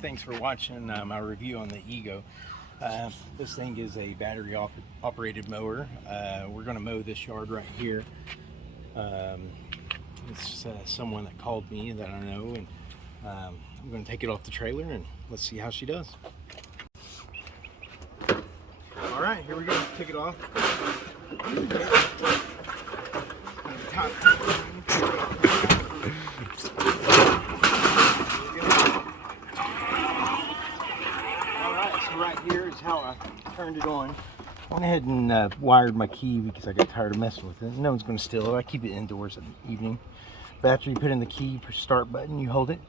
Thanks for watching my review on the Ego. This thing is a battery operated mower. We're going to mow this yard right here. It's someone that called me that I know, and I'm going to take it off the trailer and let's see how she does. All right, here we go. Take it off. Right here is how I turned it on. I went ahead and wired my key because I got tired of messing with it. No one's going to steal it. I keep it indoors in the evening. Battery, put in the key, push start button, you hold it.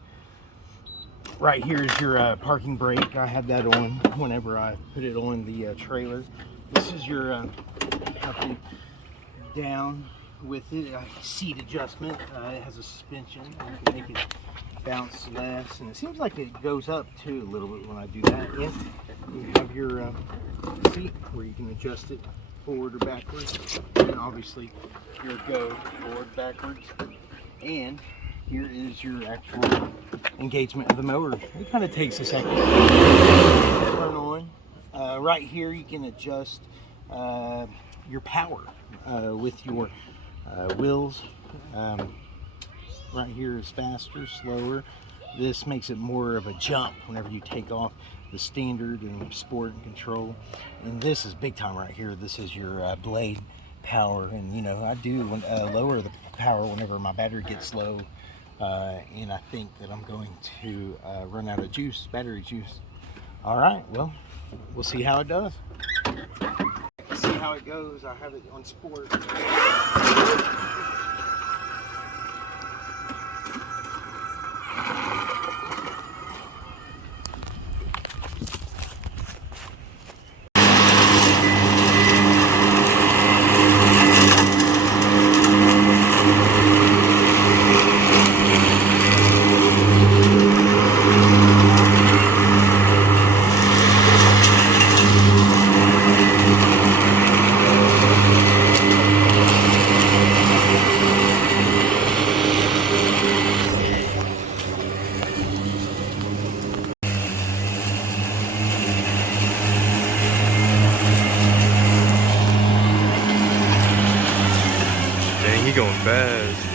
Right here is your parking brake. I had that on whenever I put it on the trailer. This is your up and down with it. Seat adjustment. It has a suspension. You can make it bounce less, and it seems like it goes up too a little bit when I do that. And you have your seat where you can adjust it forward or backwards, and obviously your go forward, backwards. And here is your actual engagement of the mower. It kind of takes a second to turn on. Right here you can adjust your power with your wheels. Right here is faster, slower. This makes it more of a jump whenever you take off the standard and sport and control. And this is big time right here. This is your blade power. And you know, I do lower the power whenever my battery gets low. And I think that I'm going to run out of juice, battery juice. All right, well, we'll see how it does. See how it goes. I have it on sport. He going fast.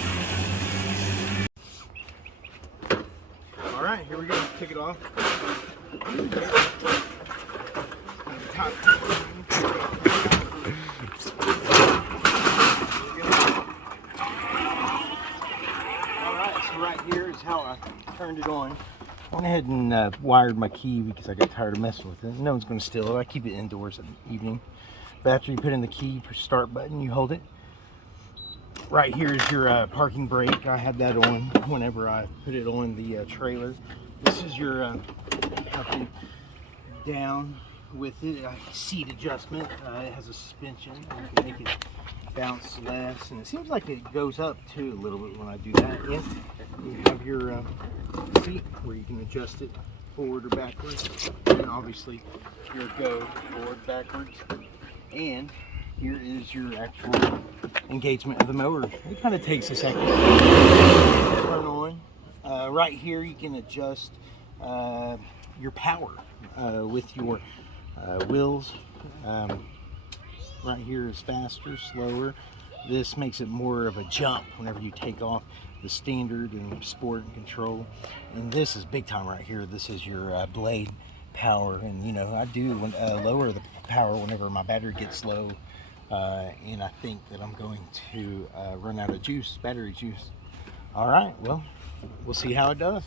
All right, here we go. Take it off. All right, so right here is how I turned it on. I went ahead and wired my key because I got tired of messing with it. No one's going to steal it. I keep it indoors in the evening. Battery, put in the key, push start button, you hold it. Right here is your parking brake. I had that on whenever I put it on the trailer. This is your up and down with it. Seat adjustment. It has a suspension. You can make it bounce less, and it seems like it goes up too a little bit when I do that. And you have your seat where you can adjust it forward or backwards, and obviously your go forward, backwards. And here is your actual engagement of the mower. It kind of takes a second to turn on. Right here you can adjust your power with your wheels. Right here is faster, slower. This makes it more of a jump whenever you take off the standard and sport and control. And this is big time right here. This is your blade power. And you know, I do lower the power whenever my battery gets low. And I think that I'm going to run out of juice, battery juice. All right, well, we'll see how it does.